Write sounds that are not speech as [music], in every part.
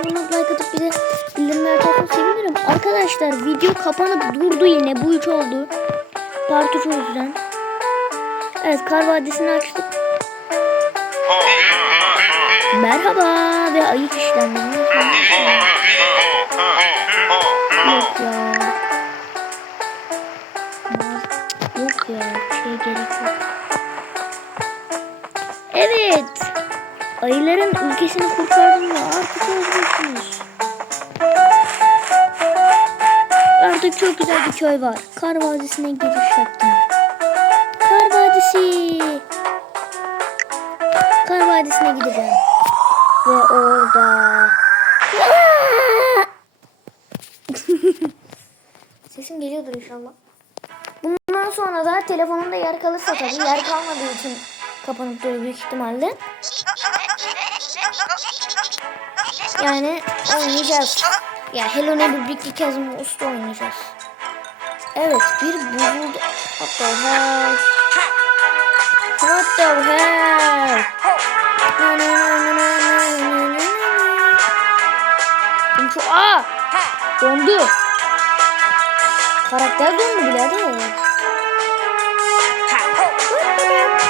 abone olup like atıp bir de bildirimleri açarsanız sevinirim. Arkadaşlar video kapanıp durdu yine. Bu üç oldu. Part 3 o yüzden. Evet Kar Vadisi'ni açtık. Merhaba ve ayık işlemlerini Yok ya. Yok ya. Şey gerek yok. Evet. Ayıların ülkesini kurtardım ve artık özgürsünüz. Güzel bir köy var. Kar Vadisi'ne giriş yaptım. Kar Vadisi. Kar Vadisi'ne gideceğim. Ve orada... [laughs] Sesim geliyordur inşallah. Bundan sonra da telefonumda yer kalırsa tabii yer kalmadığı için kapanıp duruyor büyük ihtimalle. Yani oynayacağız. Ya Hello Neighbor Big Kazım Usta oynayacağız. Evet bir buzuldu. What the hell? What the hell? Na, na, na, na, na, na, na, na. Şu aa! Dondu. Karakter dondu birader.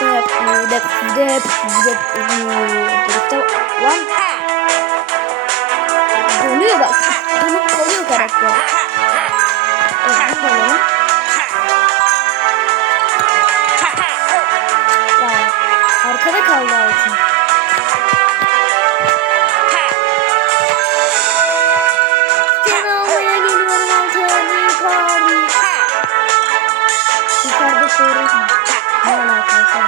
Dep, dep, dep, dep. Lan donuyor bak. Donup kalıyor karakter. Evet, bu da lan. Ya, arkada kaldı altın. Seni almaya geliyorum altın yukarı. Yukarıda sorun? Ne alakası?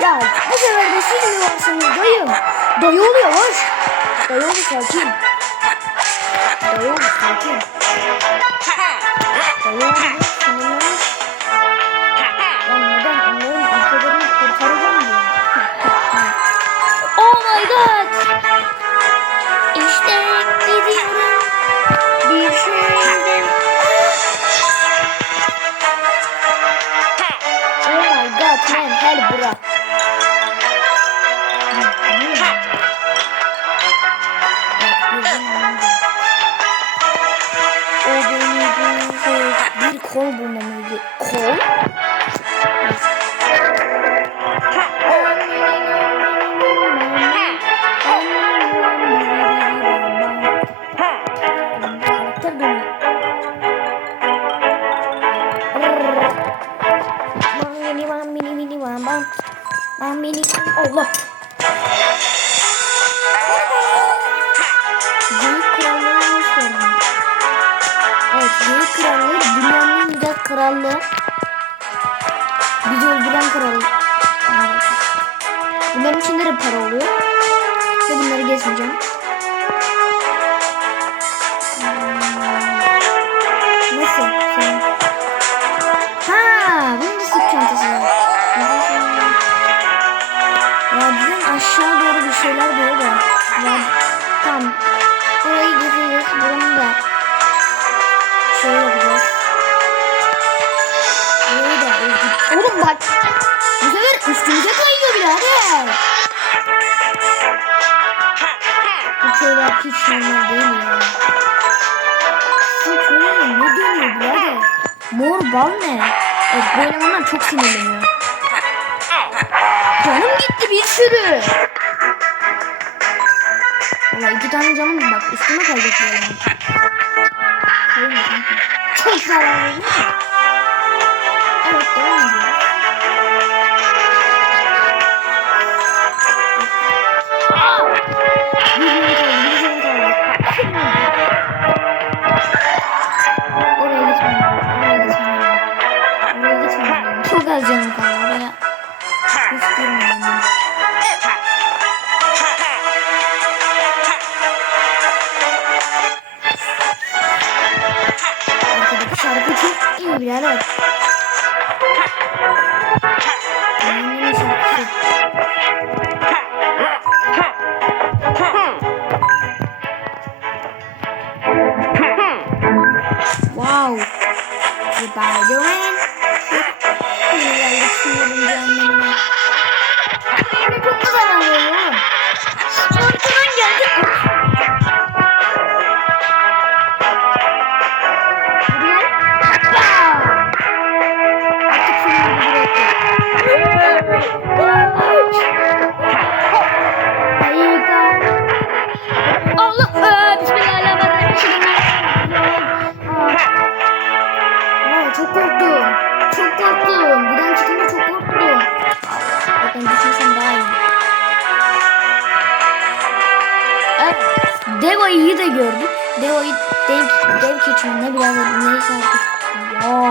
Ya bu sefer de siz mi varsınız dayım? Dayı. Dayı ol sakin. Dayı ol sakin. Dayı ol kol bulmamız Kol? mini mini Allah Ve hiç normal değil ya. Bu köyde ne dönüyor birader? Mor bal ne? Evet bu elemanlar çok sinirleniyor. Canım gitti bir sürü. Valla iki tane canım bak üstüme kayacak bu eleman. Çok zararlı değil mi? Evet devam ediyoruz. Wow. Spider-Man. Şimdi Dev ayıyı da gördük. Dev ayı, dev, dev keçi mi ne biraz neyse artık. Ya.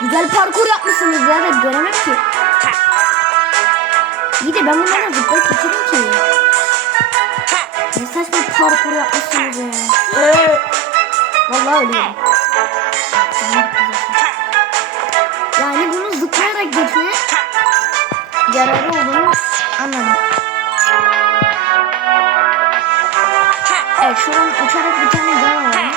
Güzel parkur yapmışsınız ya da göremem ki. İyi de ben bunlarla zıplayıp geçerim ki. Ne saçma parkur yapmışsınız ya. Vallahi ölüyorum. Yani bunu zıplayarak geçmeye yararlı olduğunu anladım. Evet şuradan uçarak bir tane can alalım.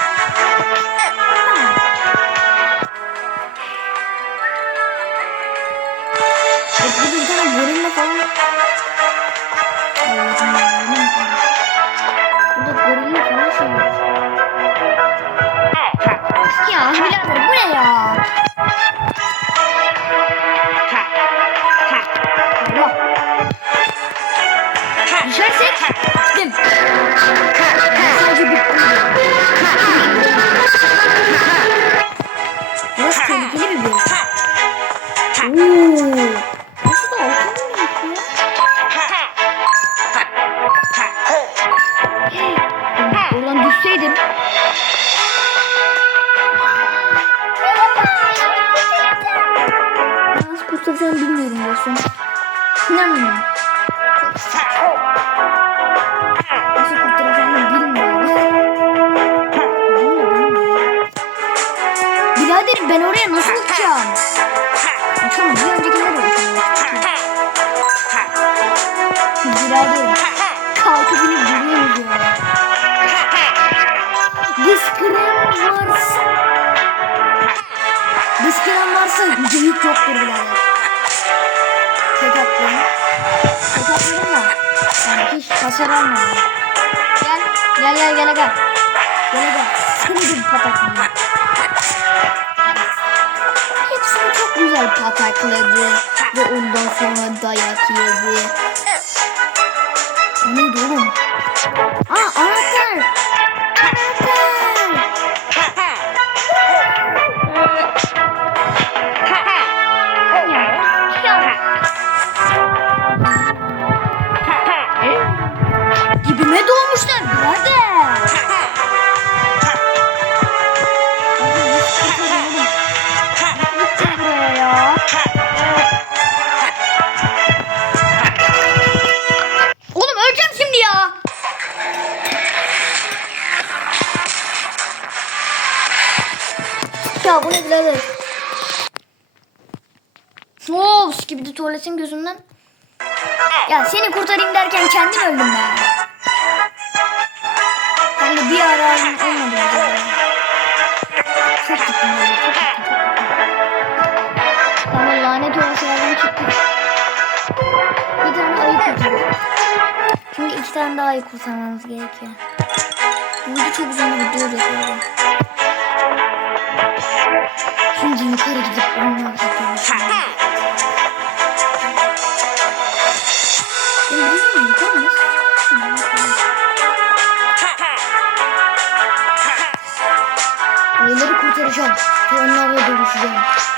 Bilmiyorum. Biraderim ben oraya nasıl uçacağım? Uçamam. Bir öncekinde de uçamam. Biraderim. Kalkıp inip duruyoruz ya. Diskrim varsa. Diskrim varsa geyik yoktur birader. Tek attım. Tek attım da. Yani hiç hasar. Gel. Gel gel gel gel. Gel gel. Gibi pataklayayım. Hepsini çok güzel patakladı. Ve ondan sonra dayak yedi. Neydi oğlum? Aa anahtar. Anahtar. Ya bu ne birader? Of gibi de tuvaletin gözümden. Ya seni kurtarayım derken kendin öldün be. Ben de bir ara olmadı. Çok gittim böyle çok lanet olası yerden çıktık. Bir tane ayı kurtardık. Şimdi iki tane daha ayı kurtarmamız gerekiyor. Bu video çok uzun bir video yani. Şimdi yukarı gidip onları mı? Ayıları kurtaracağım ve onlarla dövüşeceğim.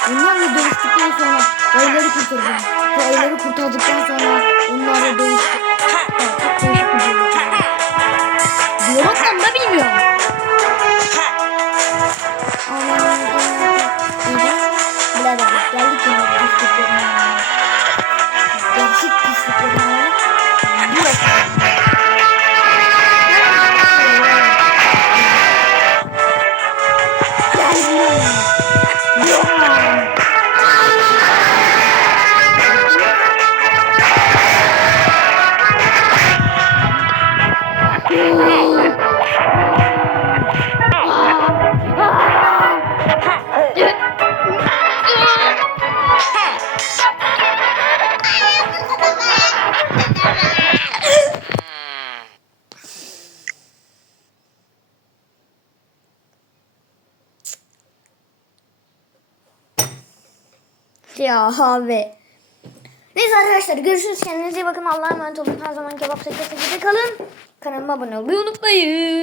Onlarla dövüştükten sonra ayıları kurtaracağım. Ve ayıları kurtardıktan sonra onlarla dövüş... Ya, çok değişik bir diyalog. Da bilmiyorum. Ya abi. Neyse arkadaşlar görüşürüz. Kendinize iyi bakın. Allah'a emanet olun. Her zaman kebap sekte kalın. Kanalıma abone olmayı unutmayın.